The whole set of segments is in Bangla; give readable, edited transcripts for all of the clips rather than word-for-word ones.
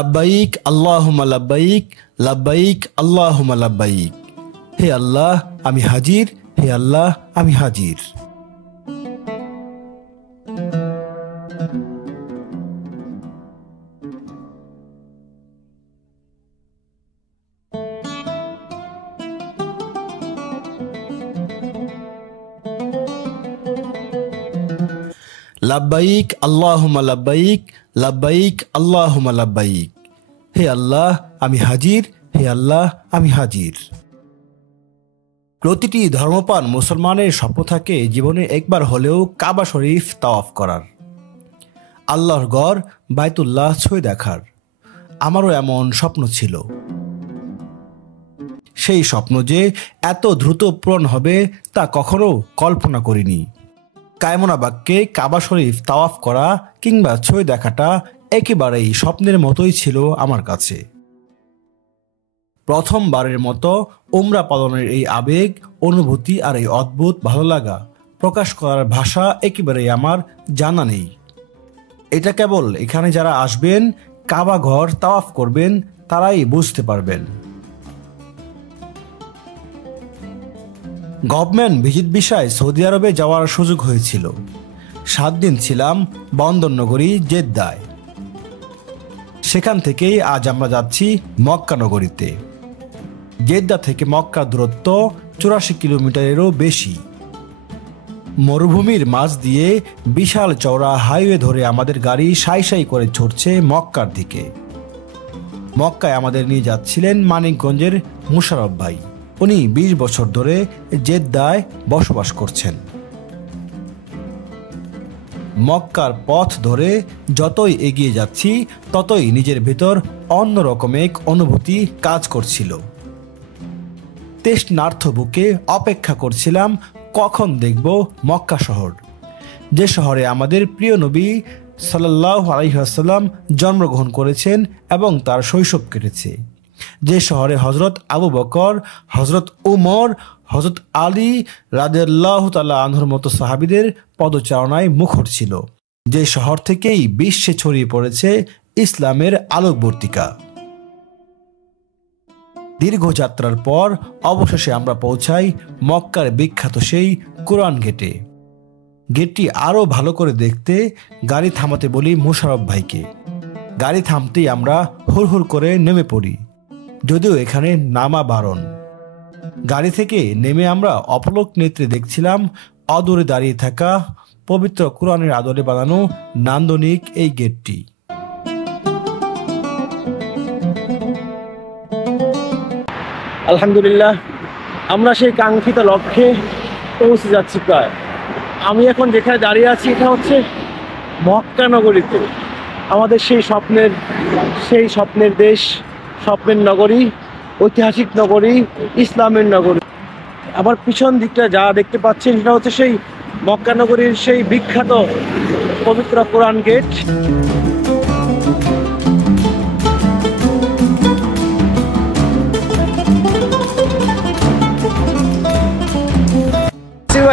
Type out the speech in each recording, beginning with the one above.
লাব্বাইক আল্লাহুম্মা লাব্বাইক, লাব্বাইক আল্লাহুম্মা লাব্বাইক। হে আল্লাহ আমি হাজির, হে আল্লাহ আমি হাজির। লাব্বাইক আল্লাহুম্মা লাব্বাইক, লাব্বাইক আল্লাহুম্মা লাব্বাইক। হে আল্লাহ আমি হাজির, হে আল্লাহ আমি হাজির। প্রতিটি ধর্মপ্রাণ মুসলমানের স্বপ্ন থাকে জীবনে একবার হলেও কাবা শরীফ তাওয়াফ করার, আল্লাহর ঘর বাইতুল্লাহ ছুঁয়ে দেখার। আমারও এমন স্বপ্ন ছিল। সেই স্বপ্ন যে এত দ্রুত পূরণ হবে তা কখনো কল্পনা করিনি। কায়মনা বাক্যে কাবা শরীফ তাওয়াফ করা কিংবা ছুঁয়ে দেখাটা একেবারেই স্বপ্নের মতোই ছিল আমার কাছে। প্রথমবারের মতো উমরা পালনের এই আবেগ, অনুভূতি আর এই অদ্ভুত ভালো লাগা প্রকাশ করার ভাষা একেবারেই আমার জানা নেই। এটা কেবল এখানে যারা আসবেন, কাবা ঘর তাওয়াফ করবেন, তারাই বুঝতে পারবেন। গভর্নমেন্ট ভিজিট ভিসায় সৌদি আরবে যাওয়ার সুযোগ হয়েছিল। 7 দিন ছিলাম বন্দরনগরী জেদ্দায়। সেখান থেকেই আজ আমরা যাচ্ছি মক্কা নগরীতে। জেদ্দা থেকে মক্কার দূরত্ব 84 কিলোমিটারেরও বেশি। মরুভূমির মাঝ দিয়ে বিশাল চওড়া হাইওয়ে ধরে আমাদের গাড়ি সাই সাই করে ছুটছে মক্কার দিকে। মক্কায় আমাদের নিয়ে যাচ্ছিলেন মানিকগঞ্জের মুশারফ ভাই। উনি 20 বছর ধরে জেদ্দায় বসবাস করছেন। মক্কার পথ ধরে যতই এগিয়ে যাচ্ছি ততই নিজের ভেতর অন্যরকম এক অনুভূতি কাজ করছিল। তৃষ্ণার্ত বুকে অপেক্ষা করছিলাম কখন দেখব মক্কা শহর, যে শহরে আমাদের প্রিয় নবী সাল্লাল্লাহু আলাইহি ওয়াসাল্লাম জন্মগ্রহণ করেছেন এবং তার শৈশব কেটেছে, যে শহরে হযরত আবু বকর, হযরত উমর, হযরত আলী রাদিয়াল্লাহু তাআলা আনহুর মতো সাহাবীদের পদচারণায় মুখর ছিল, যে শহর থেকেই বিশ্বে ছড়িয়ে পড়েছে ইসলামের আলোকবর্তিকা। দীর্ঘ যাত্রার পর অবশেষে আমরা পৌঁছাই মক্কার বিখ্যাত সেই কোরআন গেটে। গেটটি আরও ভালো করে দেখতে গাড়ি থামাতে বলি মুশারফ ভাইকে। গাড়ি থামতেই আমরা হুড়হুড় করে নেমে পড়ি, যদিও এখানে নামা বারণ। গাড়ি থেকে নেমে আমরা অপলক নেত্রে দেখছিলাম অদূরে দাঁড়িয়ে থাকা পবিত্র কোরআনের আদলে বানানো নান্দনিক এই গেটটি। আলহামদুলিল্লাহ, আমরা সেই কাঙ্ক্ষিত লক্ষ্যে পৌঁছে যাচ্ছি প্রায়। আমি এখন যেখানে দাঁড়িয়ে আছি এটা হচ্ছে মক্কা নগরীতে, আমাদের সেই স্বপ্নের দেশ, স্বপ্নের নগরী, ঐতিহাসিক নগরী, ইসলামের নগরী। আমার পিছন দিকটা যা দেখতে পাচ্ছেন সেটা হচ্ছে সেই মক্কা নগরীর সেই বিখ্যাত পবিত্র কোরআন গেট।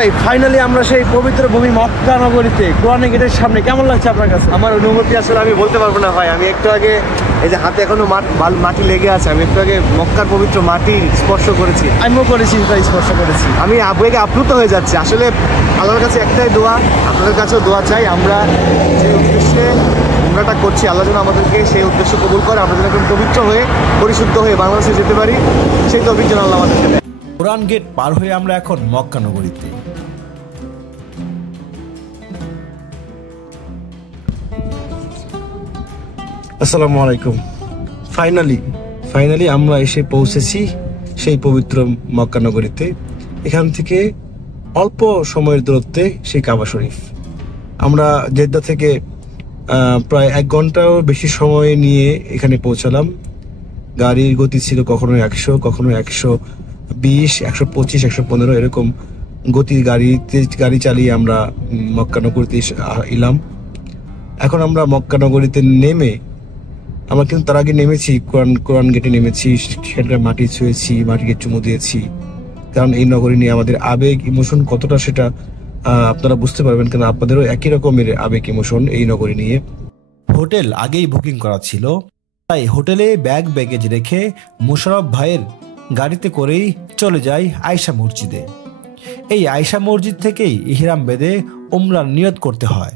ভাই, ফাইনালি আমরা সেই পবিত্র ভূমি মক্কা নগরীতে কোরআনের গেটের সামনে। কেমন লাগছে আপনার কাছে? আমার অনুভূতি আসলে আমি বলতে পারবো না ভাই। আমি একটু আগে এই যে হাতে এখনো মাটি লেগে আছে, আমি একটু আগে মক্কার পবিত্র মাটি স্পর্শ করেছি। আমিও করেছি, স্পর্শ করেছি। আমি আবেগে আপ্লুত হয়ে যাচ্ছি। আসলে আল্লাহর কাছে একটাই দোয়া, আপনাদের কাছেও দোয়া চাই। আমরা যে উদ্দেশ্যে উমরাটা করছি, আল্লাহ যেন আমাদেরকে সেই উদ্দেশ্য কবুল করে, আমরা যেন একদম পবিত্র হয়ে পরিশুদ্ধ হয়ে বাংলাদেশে যেতে পারি, সেই তৌফিক যেন আল্লাহ আমাদেরকে দেয়। কোরআন গেট পার হয়ে আমরা এখন মক্কা নগরীতে। আসসালামু আলাইকুম। ফাইনালি আমরা এসে পৌঁছেছি সেই পবিত্র মক্কা নগরীতে। এখান থেকে অল্প সময়ের দূরত্বে সেই কাবা শরীফ। আমরা জেদ্দা থেকে প্রায় 1 ঘন্টাও বেশি সময় নিয়ে এখানে পৌঁছালাম। গাড়ির গতি ছিল কখনো 100, কখনো 120, 125, 115 এরকম গতির গাড়ি চালিয়ে আমরা মক্কা নগরীতে এলাম। এখন আমরা মক্কা নগরীতে নেমে, আমরা কিন্তু তার আগে নেমেছি কোরআন গেটে নেমেছি, সেটা মাটি ছুঁয়েছি, মাটিকে চুমু দিয়েছি। কারণ এই নগরী নিয়ে আমাদের আবেগ ইমোশন কতটা সেটা আপনারা বুঝতে পারবেন, কারণ আপনাদেরও একই রকমের আবেগ ইমোশন এই নগরী নিয়ে। হোটেল আগেই বুকিং করা ছিল। তাই হোটেলে ব্যাগ ব্যাগেজ রেখে মোশাররফ ভাইয়ের গাড়িতে করেই চলে যাই আয়েশা মসজিদে। এই আয়েশা মসজিদ থেকেই ইহরাম বেঁধে উমরার নিয়ত করতে হয়।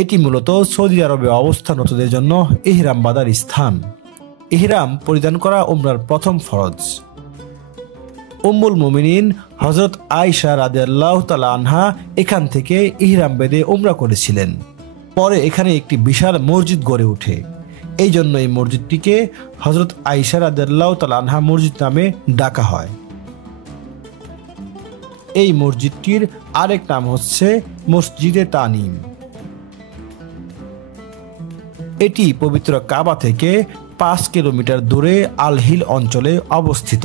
এটি মূলত সৌদি আরবে অবস্থানরতদের জন্য ইহরাম বাঁধার স্থান। ইহরাম পরিধান করা উমরার প্রথম ফরজ। উম্মুল মুমিনিন হযরত আয়েশা রাদিয়াল্লাহু তাআলা আনহা এখান থেকে ইহরাম বেঁধে উমরা করেছিলেন। পরে এখানে একটি বিশাল মসজিদ গড়ে ওঠে। এই জন্য এই মসজিদটিকে হযরত আয়েশা রাদিয়াল্লাহু তাআলা আনহা মসজিদ নামে ডাকা হয়। এই মসজিদটির আরেক নাম হচ্ছে মসজিদে তানিম। এটি পবিত্র কাবা থেকে 5 কিলোমিটার দূরে আল হিল অঞ্চলে অবস্থিত।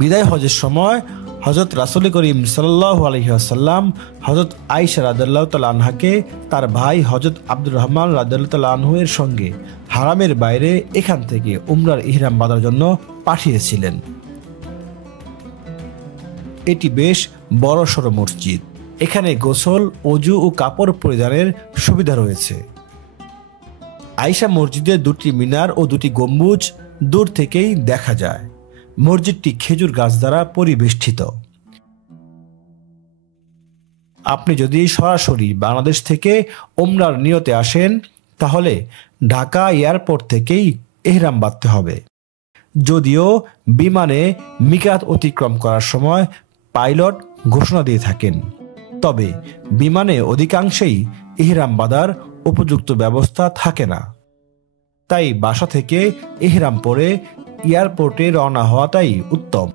বিদায় হজের সময় হযরত রাসূল করিম সাল্লাল্লাহু আলাইহি ওয়াসাল্লাম হযরত আয়েশা রাদিয়াল্লাহু তাআলা আনহাকে তার ভাই হযরত আব্দুর রহমান রাদিয়াল্লাহু তাআলা আনহু এর সঙ্গে হারামের বাইরে এখান থেকে উমরার ইহরাম বাঁধার জন্য পাঠিয়েছিলেন। এটি বেশ বড়সড় মসজিদ। এখানে গোসল, ওযু ও কাপড় পরিধানের সুবিধা রয়েছে। আয়েশা মসজিদের 2টি মিনার ও 2টি গম্বুজ দূর থেকেই দেখা যায়। মসজিদটি খেজুর গাছ দ্বারা পরিবেষ্টিত। আপনি যদি সরাসরি বাংলাদেশ থেকে উমরার নিয়তে আসেন তাহলে ঢাকা এয়ারপোর্ট থেকেই ইহরাম বাঁধতে হবে। যদিও বিমানে মিকাত অতিক্রম করার সময় পাইলট ঘোষণা দিয়ে থাকেন, তবে বিমানে অধিকাংশেই ইহরাম বাঁধার উপযুক্ত ব্যবস্থা থাকে না। তাই বাসা থেকে ইহরাম পরে এয়ারপোর্টে রওনা হওয়াটাই উত্তম।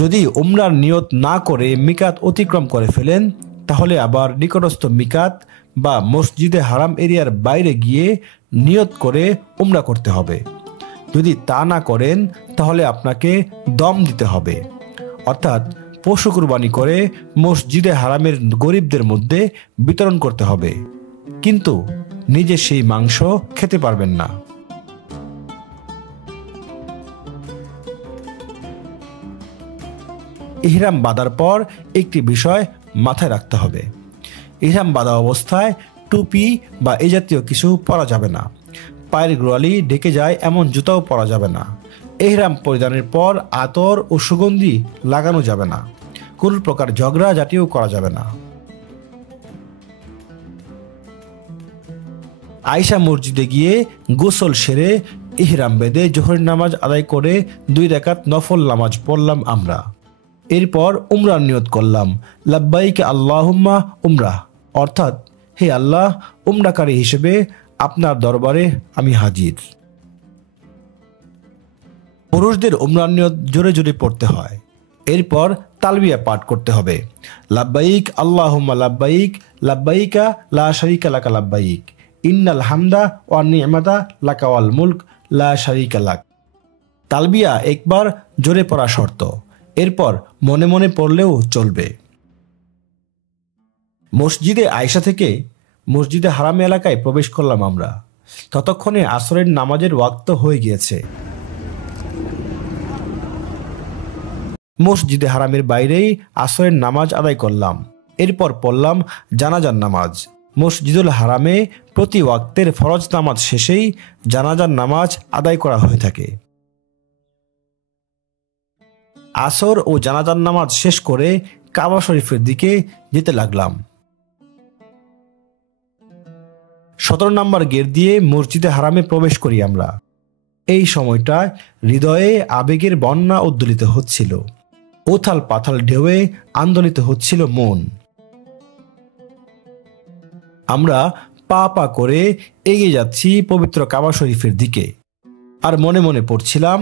যদি উমরার নিয়ত না করে মিকাত অতিক্রম করে ফেলেন তাহলে আবার নিকটস্থ মিকাত বা মসজিদে হারাম এরিয়ার বাইরে গিয়ে নিয়ত করে উমরা করতে হবে। যদি তা না করেন তাহলে আপনাকে দম দিতে হবে, অর্থাৎ পশু কুরবানি করে মসজিদে হারামের গরিবদের মধ্যে বিতরণ করতে হবে, কিন্তু নিজে সেই মাংস খেতে পারবেন না। ইহরাম বাঁধার পর একটি বিষয় মাথায় রাখতে হবে। ইহরাম বাঁধা অবস্থায় টুপি বা এই জাতীয় কিছু পরা যাবে না। পায়ের গোড়ালি ঢেকে যায় এমন জুতাও পরা যাবে না। ইহরাম পরিধানের পর আতর ও সুগন্ধি লাগানো যাবে না। কোনো প্রকার ঝগড়া জাতীয় করা যাবে না। আয়েশা মসজিদে গিয়ে গোসল সেরে ইহরাম বেঁধে জোহরের নামাজ আদায় করে 2 রাকাত নফল নামাজ পড়লাম আমরা। এরপর উমরার নিয়ত করলাম, লাব্বাইক আল্লাহুম্মা উমরা, অর্থাৎ হে আল্লাহ, উমরাকারী হিসেবে আপনার দরবারে আমি হাজির। পুরুষদের উমরার নিয়ত জোরে জোরে পড়তে হয়। এরপর তালবিয়া পাঠ করতে হবে, লাব্বাইক আল্লাহুম্মা লাব্বাইক, লাব্বাইকা লা শারীকা লাকা লাব্বাইক, ইন্নাল হামদা ওয়ান নি'মাতা লাকা ওয়াল মুলক লা শারীকা লাক। তালবিয়া একবার জোরে পড়া শর্ত, এরপর মনে মনে পড়লেও চলবে। মসজিদে আয়েশা থেকে মসজিদে হারাম এলাকায় প্রবেশ করলাম আমরা। ততক্ষণে আসরের নামাজের ওয়াক্ত হয়ে গিয়েছে। মসজিদে হারামের বাইরেই আসরের নামাজ আদায় করলাম। এরপর পড়লাম জানাজার নামাজ। মসজিদুল হারামে প্রতি ওয়াক্তের ফরজ নামাজ শেষেই জানাজার নামাজ আদায় করা হয়ে থাকে। আসর ও জানাজার নামাজ শেষ করে কাবা শরীফের দিকে যেতে লাগলাম। 17 নম্বর গেট দিয়ে মসজিদে হারামে প্রবেশ করি আমরা। এই সময়টা হৃদয়ে আবেগের বন্যা উদ্দোলিত হচ্ছিল। ওথাল পাথাল ঢেউয়ে আন্দোলিত হচ্ছিল মন। আমরা পা পা করে এগিয়ে যাচ্ছি পবিত্র কাবা শরীফের দিকে, আর মনে মনে পড়ছিলাম,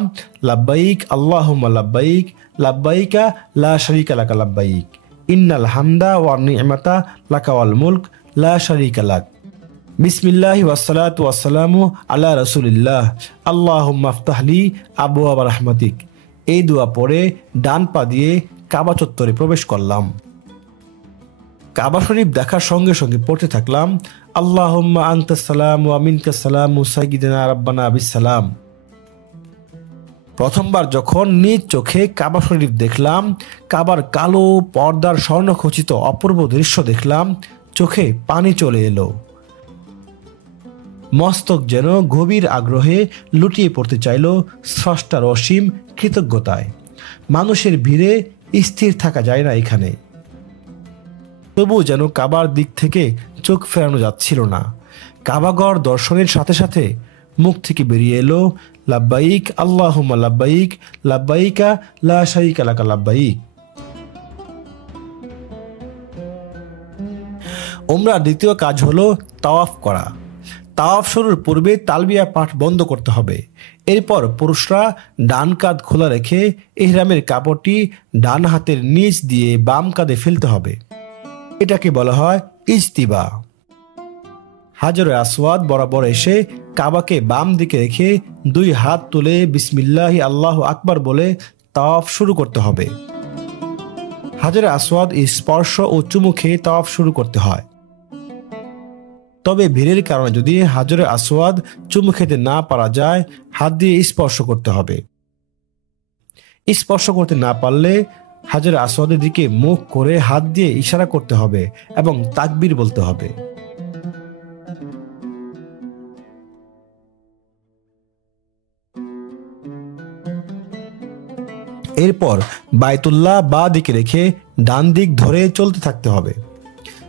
লাব্বাইক আল্লাহুম্মা লাব্বাইক, লাব্বাইকা লা শারীকা লাকা লাব্বাইক, ইন্নাল হামদা ওয়ান নি'মাতা লাকা ওয়াল মুলক লা শারীকা লাক, বিসমিল্লাহি ওয়াসসালাতু ওয়াসসালামু আলা রাসূলিল্লাহ, আল্লাহুম্মা আফতাহলি আবওয়াব রাহমাতিক। এই দোয়া পড়ে ডান পা দিয়ে কাবা চত্বরে প্রবেশ করলাম। কাবা শরীফ দেখার সঙ্গে সঙ্গে পড়তে থাকলাম, আল্লাহুম্মা আনতাস সালাম ওয়া মিনকাস সালামু সাইয়্যিদিনা রাব্বানা বিসসালাম। প্রথমবার যখন নিজ চোখে কাবা শরীফ দেখলাম, কাবার কালো পর্দার স্বর্ণখচিত অপূর্ব দৃশ্য দেখলাম, চোখে পানি চলে এলো। মস্তক যেন গভীর আগ্রহে লুটিয়ে পড়তে চাইল স্রষ্টার অসীম কৃতজ্ঞতায়। মানুষের ভিড়ে স্থির থাকা যায় না এখানে। তবু যেন কাবার দিক থেকে চোখ ফেরানো যাচ্ছিল না। কাবাগর দর্শনের সাথে সাথে মুখ থেকে বেরিয়ে এলো লাব্বাইক আল্লাহুম্মা লাব্বাইক লাব্বাইকা লা শারীকা লাকা লাব্বাইক। উমরার দ্বিতীয় কাজ হলো তাওয়াফ করা। তাওয়াফ শুরুর পূর্বে তালবিয়া পাঠ বন্ধ করতে হবে। এরপর পুরুষরা ডান কাঁধ খোলা রেখে ইহরামের কাপড়টি ডান হাতের নিচ দিয়ে বাম কাঁধে ফেলতে হবে। এটাকে বলা হয় ইজতিবা। হাজরে আসওয়াদ বরাবর এসে কাবাকে বাম দিকে রেখে 2 হাত তুলে বিসমিল্লাহি আল্লাহু আকবার বলে তাওয়াফ শুরু করতে হবে। হাজরে আসওয়াদ স্পর্শ ও চুমু খেয়ে তাওয়াফ শুরু করতে হয়। তবে ভিড়ের কারণে যদি হাজরে আসওয়াদ চুমু খেতে না পারা যায়, হাত দিয়ে স্পর্শ করতে হবে। স্পর্শ করতে না পারলে হাজরে আসওয়াদের দিকে মুখ করে হাত দিয়ে ইশারা করতে হবে এবং তাকবীর বলতে হবে। এরপর বায়তুল্লাহ বা দিকে রেখে ডান দিক ধরে চলতে থাকতে হবে।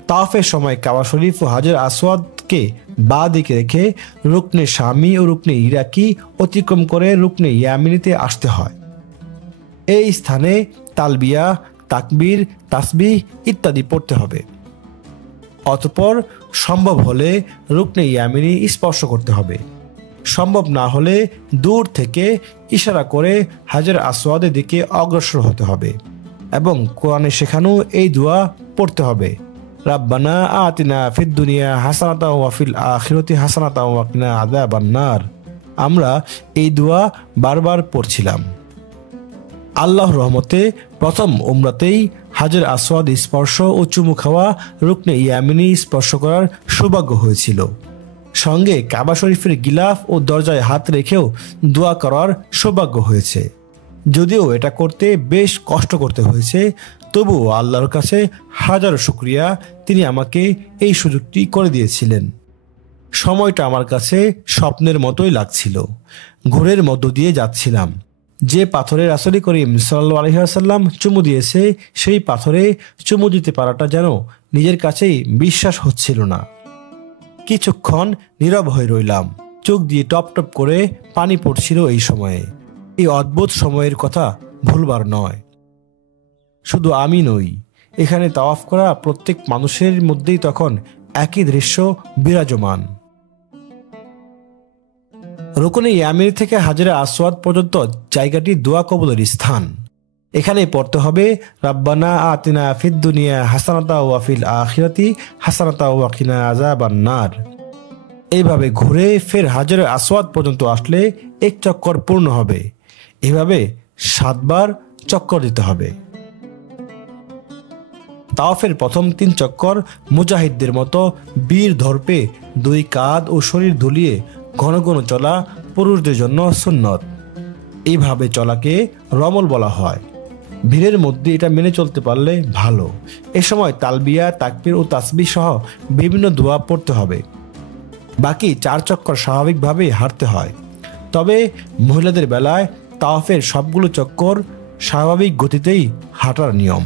তাওয়াফের সময় কাবা শরীফ ও হাজর আসওয়াদকে বা দিকে রেখে রুকনে শামি ও রুকনে ইরাকি অতিক্রম করে রুকনে ইয়ামিনিতে আসতে হয়। এই স্থানে তালবিয়া, তাকবীর, তাসবিহ ইত্যাদি পড়তে হবে। অতঃপর সম্ভব হলে রুকনে ইয়ামিনি স্পর্শ করতে হবে। সম্ভব না হলে দূর থেকে ইশারা করে হাজর আসওয়াদের দিকে অগ্রসর হতে হবে এবং কোরআনে শেখানো এই দোয়া পড়তে হবে, রাব্বানা আতিনা ফিদ দুনিয়া হাসানাতাও ওয়া ফিল আখিরাতি হাসানাতাও ওয়া কিনা আযাবান নার। আমরা এই দোয়া বারবার পড়ছিলাম। আল্লাহর রহমতে প্রথম উমরাতেই হাজর আসওয়াদ স্পর্শ ও চুমু খাওয়া, রুকনে ইয়ামিনি স্পর্শ করার সৌভাগ্য হয়েছিল। সঙ্গে কাবা শরীফের গিলাফ ও দরজায় হাত রেখেও দোয়া করার সৌভাগ্য হয়েছে। যদিও এটা করতে বেশ কষ্ট করতে হয়েছে, তবুও আল্লাহর কাছে হাজারো শুকরিয়া, তিনি আমাকে এই সুযোগটি করে দিয়েছিলেন। সময়টা আমার কাছে স্বপ্নের মতোই লাগছিল। ঘোরের মধ্য দিয়ে যাচ্ছিলাম। যে পাথরে রাসূল করিম সাল্লাল্লাহু আলাইহি ওয়াসাল্লাম চুমু দিয়েছে, সেই পাথরে চুমু দিতে পারাটা যেন নিজের কাছেই বিশ্বাস হচ্ছিল না। কিছুক্ষণ নীরব হয়ে রইলাম। চোখ দিয়ে টপ টপ করে পানি পড়ছিল এই সময়ে। এই অদ্ভুত সময়ের কথা ভুলবার নয়। শুধু আমি নই, এখানে তাওয়াফ করা প্রত্যেক মানুষের মধ্যেই তখন একই দৃশ্য বিরাজমান। রুকনে ইয়ামিন থেকে হাজরে আসওয়াদ পর্যন্ত জায়গাটি দোয়া কবুলের স্থান। এখানে পড়তে হবে রাব্বানা আতিনা ফিদ দুনিয়া হাসানাতা ওয়া ফিল আখিরাতি হাসানাতা ওয়া কিনা আযাবান নার। এইভাবে ঘুরে ফের হাজরে আসওয়াদ পর্যন্ত আসলে এক চক্কর পূর্ণ হবে। এভাবে 7 বার চক্কর দিতে হবে। তাওয়াফের প্রথম 3 চক্কর মুজাহিদদের মতো বীর ধর্পে 2 কাঁধ ও শরীর ধুলিয়ে ঘন ঘন চলা পুরুষদের জন্য সুন্নত। এইভাবে চলাকে রমল বলা হয়। ভিড়ের মধ্যে এটা মেনে চলতে পারলে ভালো। এ সময় তালবিয়া, তাকবীর ও তাসবিহ সহ বিভিন্ন দোয়া পড়তে হবে। বাকি 4 চক্কর স্বাভাবিকভাবেই হাঁটতে হয়। তবে মহিলাদের বেলায় তাওয়াফের সবগুলো চক্কর স্বাভাবিক গতিতেই হাঁটার নিয়ম।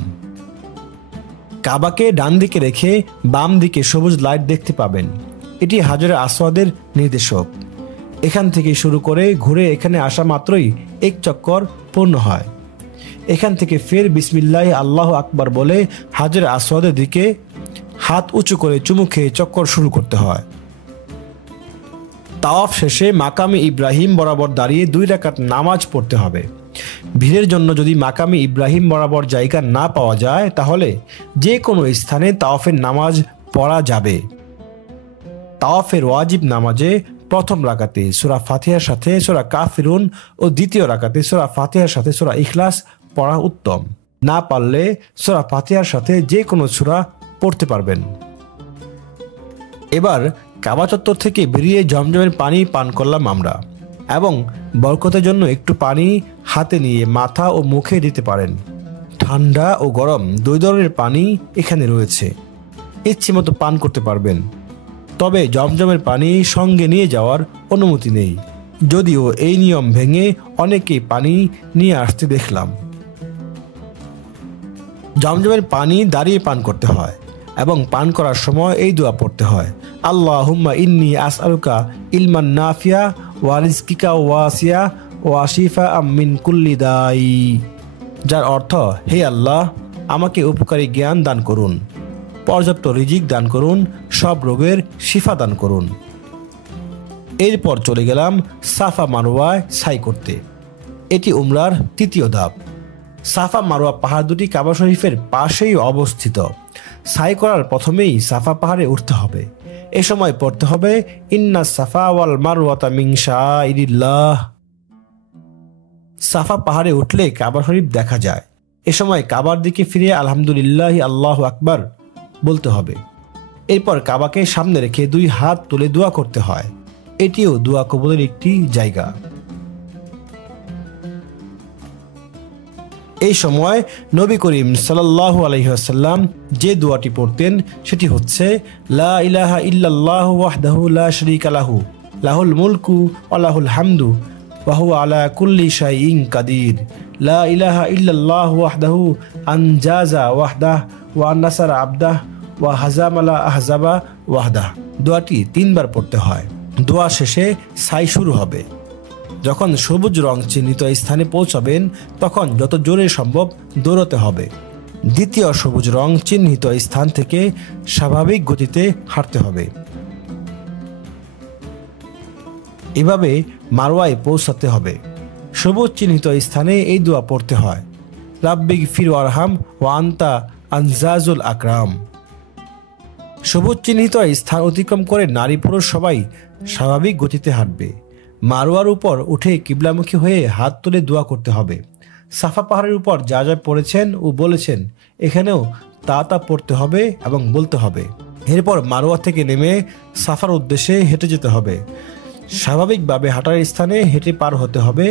কাবাকে ডান দিকে রেখে বাম দিকে সবুজ লাইট দেখতে পাবেন। এটি হাজরে আসওয়াদের নির্দেশক। এখান থেকে শুরু করে ঘুরে এখানে আসা মাত্রই 1 চক্কর পূর্ণ হয়। এখান থেকে ফের বিসমিল্লাহি আল্লাহু আকবার বলে হাজরে আসওয়াদের দিকে হাত উঁচু করে চুমু খেয়ে চক্কর শুরু করতে হয়। তাওয়াফ শেষে মাকামে ইব্রাহিম বরাবর দাঁড়িয়ে 2 রাকাত নামাজ পড়তে হবে। ভিড়ের জন্য যদি মাকামে ইব্রাহিম বরাবর জায়গা না পাওয়া যায়, তাহলে যে কোনো স্থানে তাওয়াফের নামাজ পড়া যাবে। তাওয়াফের ওয়াজিব নামাজে প্রথম রাকাতে সূরা ফাতিহার সাথে সূরা কাফিরুন ও দ্বিতীয় রাকাতে সূরা ফাতিহার সাথে সূরা ইখলাস পড়া উত্তম। না পারলে সূরা ফাতিহার সাথে যে কোনো সূরা পড়তে পারবেন। এবার কাবা চত্বর থেকে বেরিয়ে জমজমের পানি পান করলাম আমরা, এবং বরকতের জন্য একটু পানি হাতে নিয়ে মাথা ও মুখে দিতে পারেন। ঠান্ডা ও গরম 2 ধরনের পানি এখানে রয়েছে। ইচ্ছে মতো পান করতে পারবেন। তবে জমজমের পানি সঙ্গে নিয়ে যাওয়ার অনুমতি নেই, যদিও এই নিয়ম ভেঙে অনেকেই পানি নিয়ে আসতে দেখলাম। জমজমের পানি দাঁড়িয়ে পান করতে হয় এবং পান করার সময় এই দোয়া পড়তে হয়, আল্লাহুম্মা ইন্নী আসআলুকা ইলমান নাফিয়া ওয়া রিজকিকা ওয়াসিয়া ওয়া শিফাআম মিন কুল্লি দাই, যার অর্থ, হে আল্লাহ, আমাকে উপকারী জ্ঞান দান করুন, পর্যাপ্ত রিজিক দান করুন, সব রোগের শিফা দান করুন। এরপর চলে গেলাম সাফা মারওয়ায় সাই করতে। এটি উমরার তৃতীয় ধাপ। সাফা মারওয়া পাহাড় দুটি কাবা শরীফের পাশেই অবস্থিত। সাই করার প্রথমেই সাফা পাহাড়ে উঠতে হবে। এ সময় পড়তে হবে ইন্না সাফা ওয়াল মারওয়াতা মিন শাআইরিল্লাহ। সাফা পাহাড়ে উঠলে কাবা শরীফ দেখা যায়। এ সময় কাবার দিকে ফিরে আলহামদুলিল্লাহ আল্লাহু আকবার বলতে হবে। এরপর কাবাকে সামনে রেখে 2 হাত তুলে দোয়া করতে হয়। এটিও দোয়া কবুলের একটি জায়গা। এই সময় নবী করিম সাল্লাল্লাহু আলাইহি ওয়াসাল্লাম যে দোয়াটি পড়তেন সেটি হচ্ছে, লা ইলাহা ইল্লাল্লাহু ওয়াহদাহু লা শারীকা লাহু লাহুল মুলকু ওয়া লাহুল হামদু ওয়া হুয়া আলা কুল্লি শাইইন কাদির, লা ইলাহা ইল্লাল্লাহু ওয়াহদাহু আনজাজা ওয়াহদাহ ওয়া নাসারা আবদাহ ওয়া হাজামালা আহজাবা ওয়াহদাহ। দোয়াটি 3 বার পড়তে হয়। দোয়া শেষে সাই শুরু হবে। যখন সবুজ রং চিহ্নিত স্থানে পৌঁছাবেন তখন যত জোরে সম্ভব দৌড়াতে হবে। দ্বিতীয় সবুজ রং চিহ্নিত স্থান থেকে স্বাভাবিক গতিতে হাঁটতে হবে। এভাবে মারওয়ায় পৌঁছাতে হবে। সবুজ চিহ্নিত স্থানে এই দোয়া পড়তে হয়, রাব্বিগ ফির ওয়ারহাম ওয়া আনতা আনজাজুল আকরাম। সবুজ চিহ্নিত স্থান অতিক্রম করে নারী পুরুষ সবাই স্বাভাবিক গতিতে হাঁটবে। মারওয়ার উপর উঠে কিবলামুখী হয়ে হাত তুলে দোয়া করতে হবে। সাফা পাহাড়ের উপর যা যা পড়েছেন ও বলেছেন এখানেও তা পড়তে হবে এবং বলতে হবে। এরপর মারওয়া থেকে নেমে সাফার উদ্দেশ্যে হেঁটে যেতে হবে। স্বাভাবিকভাবে হাঁটার স্থানে হেঁটে পার হতে হবে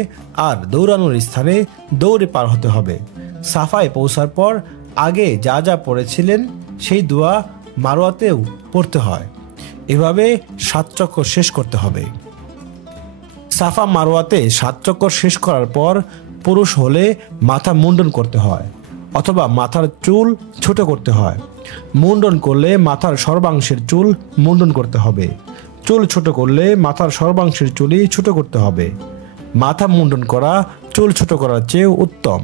আর দৌড়ানোর স্থানে দৌড়ে পার হতে হবে। সাফায় পৌঁছার পর আগে যা যা পড়েছিলেন সেই দোয়া মারওয়াতেও পড়তে হয়। এভাবে 7 চক্কর শেষ করতে হবে। সাফা মারওয়াতে 7 চক্কর শেষ করার পর পুরুষ হলে মাথা মুন্ডন করতে হয় অথবা মাথার চুল ছোট করতে হয়। মুন্ডন করলে মাথার সর্বাংশের চুল মুন্ডন করতে হবে। চুল ছোট করলে মাথার সর্বাংশের চুলই ছোট করতে হবে। মাথা মুন্ডন করা চুল ছোট করার চেয়ে উত্তম।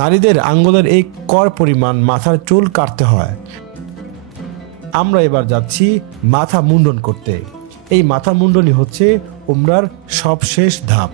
নারীদের আঙ্গুলের এই কর পরিমাণ মাথার চুল কাটতে হয়। আমরা এবার যাচ্ছি মাথা মুন্ডন করতে। এই মাথা মুন্ডনই হচ্ছে উমরার সবশেষ ধাপ।